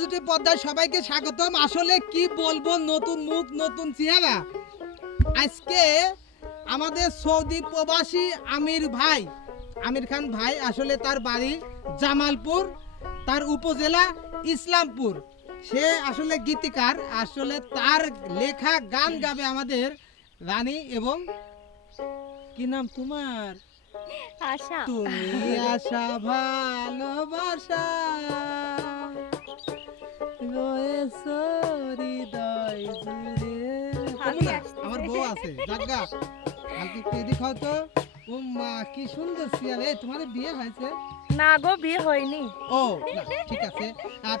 পর্দায় সবাইকে স্বাগতম। আসলে কি বলব নতুন মুখ নতুন চেহারা। আজকে আমাদের সৌদি প্রবাসী আমির ভাই আমির খান ভাই আসলে তার বাড়ি জামালপুর তার উপজেলা ইসলামপুর। সে আসলে গীতিকার আসলে তার লেখা গান গাবে আমাদের রানী এবং কি নাম তোমার? আশা। তুমি আশা ভালোবাসা। হৃদয় জুড়ে। আমি আমার বউ আছে। জাগা কালকে একটু এদিক হয়তো ও মা কি সুন্দর সিয়ার এই তোমার বিয়ে হয়েছে? না গো বিয়ে হয়নি। ও ঠিক আছে।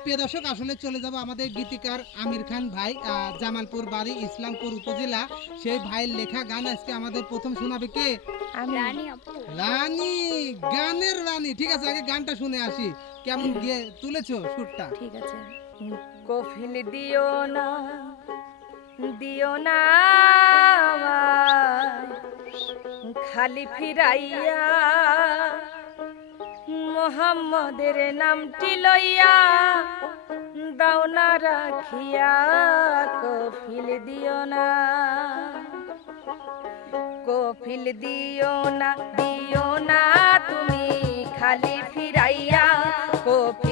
প্রিয় দর্শক আসলে চলে যাব আমাদের গীতিকার আমির খান ভাই জামালপুর বাড়ি ইসলামপুর উপজেলা। সেই ভাইয়ের লেখা গান আজকে আমাদের প্রথম শোনাবে কে? রানী গানের রানী। ঠিক আছে আগে গানটা শুনে আসি। কেমন গিয়ে তুলেছো সুরটা? ঠিক আছে। কফিল দিও না দিও না খালি ফিরাইয়া মোহাম্মদের নামটি লইয়া দাও না রাখিয়া কফিল দিও না। কফিল দিও না দিও না তুমি, খালি ফিরাইয়া কফিল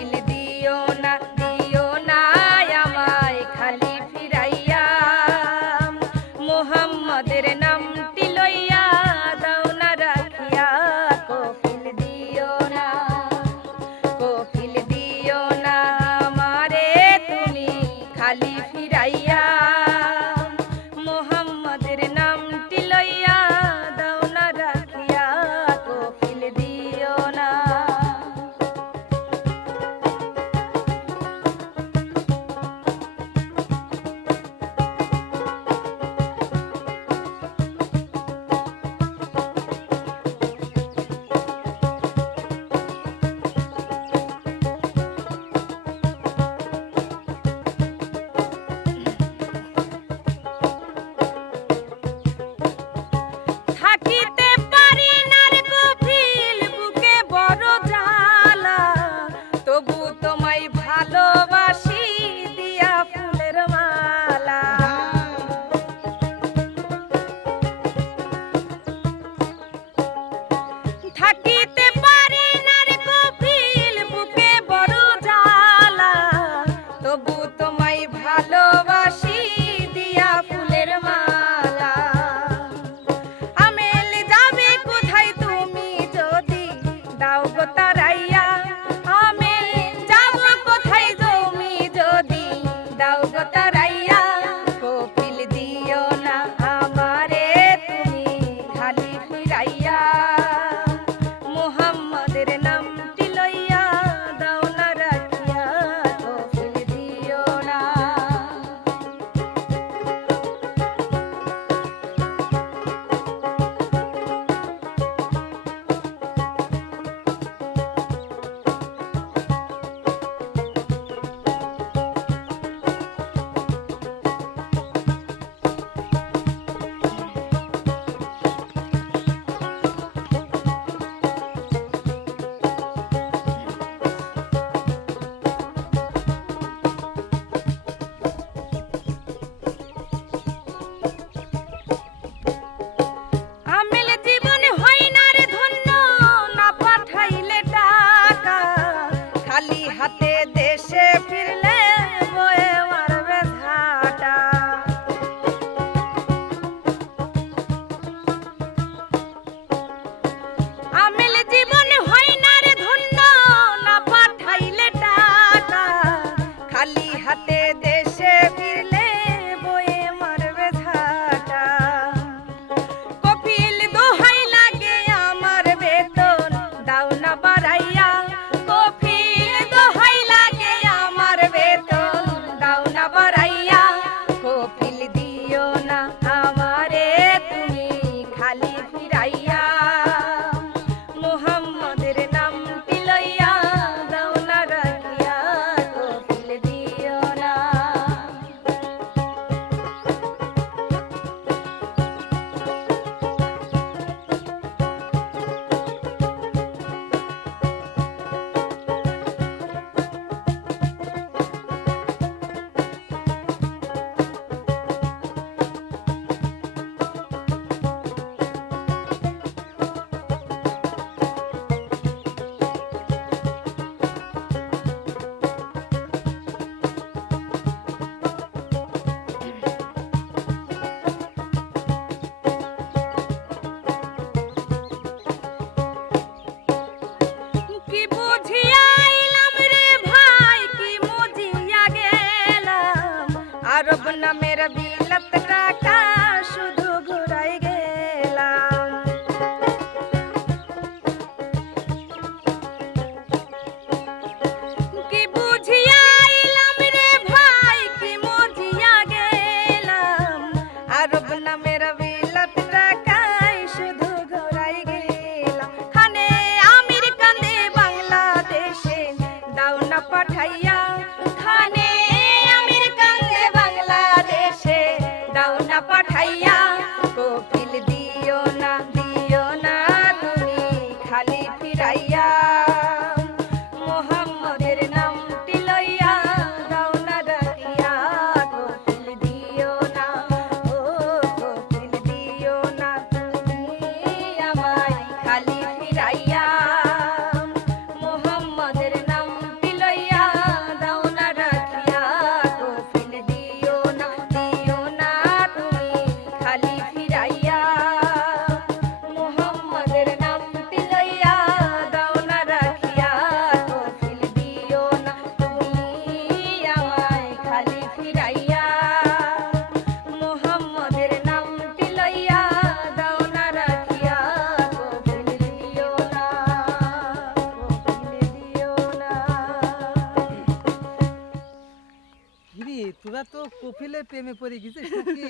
কপিলের প্রেমে পড়ে গেছে কি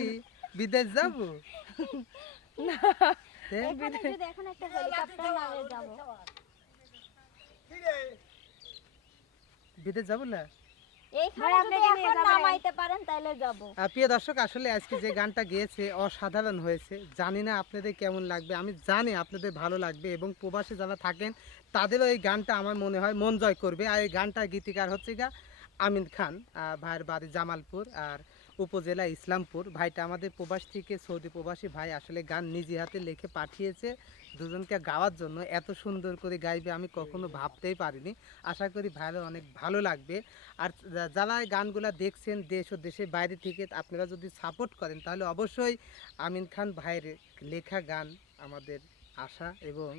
বিদেশ যাব? এখানে এখন একটা হেলিকপ্টার নামে যাব। বিদেশ যাব না? প্রিয় দর্শক আসলে আজকে যে গানটা গেয়েছে অসাধারণ হয়েছে। জানি না আপনাদের কেমন লাগবে আমি জানি আপনাদের ভালো লাগবে এবং প্রবাসী যারা থাকেন তাদেরও এই গানটা আমার মনে হয় মন জয় করবে। আর এই গানটার গীতিকার হচ্ছে গা আমিন খান ভাইয়ের বাড়ি জামালপুর। আর উপজেলা ইসলামপুর। ভাইটা আমাদের প্রবাস থেকে সৌদি প্রবাসী ভাই, আসলে গান নিজে হাতে লিখে পাঠিয়েছে দুজনকে গাওয়ার জন্য। এত সুন্দর করে গাইবে আমি কখনো ভাবতেই পারিনি। আশা করি ভাইয়ের অনেক ভালো লাগবে। আর যারা গানগুলা দেখছেন দেশ ও দেশের বাইরে থেকে, আপনারা যদি সাপোর্ট করেন, তাহলে অবশ্যই আমিন খান ভাইয়ের লেখা গান আমাদের আশা এবং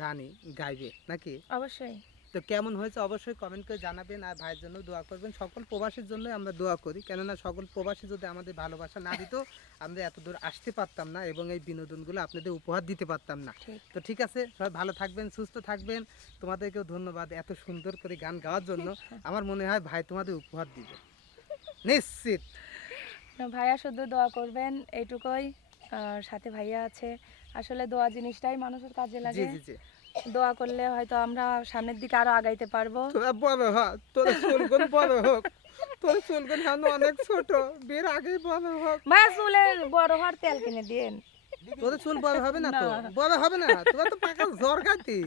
রানী গাইবে, নাকি? অবশ্যই। তো কেমন হয়েছে অবশ্যই কমেন্ট করে জানাবেন আর ভাইয়ের জন্য দোয়া করবেন। সকল প্রবাসীর জন্যই আমরা দোয়া করি। কেননা সকল প্রবাসী যদি আমাদের ভালোবাসা না দিত আমরা এত দূর আসতে পারতাম না এবং এই বিনোদনগুলো আপনাদের উপহার দিতে পারতাম না। তো ঠিক আছে সবাই ভালো থাকবেন সুস্থ থাকবেন। তোমাদেরকেও ধন্যবাদ এত সুন্দর করে গান গাওয়ার জন্য। আমার মনে হয় ভাই তোমাদের উপহার দিবে। নিশ্চিত। ভাইয়া শুধু দোয়া করবেন এইটুকুই। আর সাথে ভাইয়া আছে। আসলে দোয়া জিনিসটাই মানুষের কাজে লাগে। জি জি। দোয়া করলে হয়তো আমরা সামনের দিকে আরও আগাইতে পারব। তোরা বড় হ তোর চুলগুন বড় হোক। তোর চুলগুন এখন অনেক ছোট বিয়ের বড় হোক। চুলে বড় হওয়ার তেল কিনে দিন তোর চুল বড় হবে না তো? বড় হবে না? তোরা তো পাকা জ্বর খাতি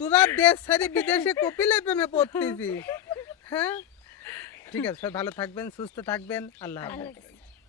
তোরা দেশ ছেড়ে বিদেশে কপিলে প্রেমে পড়তেছি হ্যাঁ? ঠিক আছে ভালো থাকবেন সুস্থ থাকবেন। আল্লাহ হাফেজ।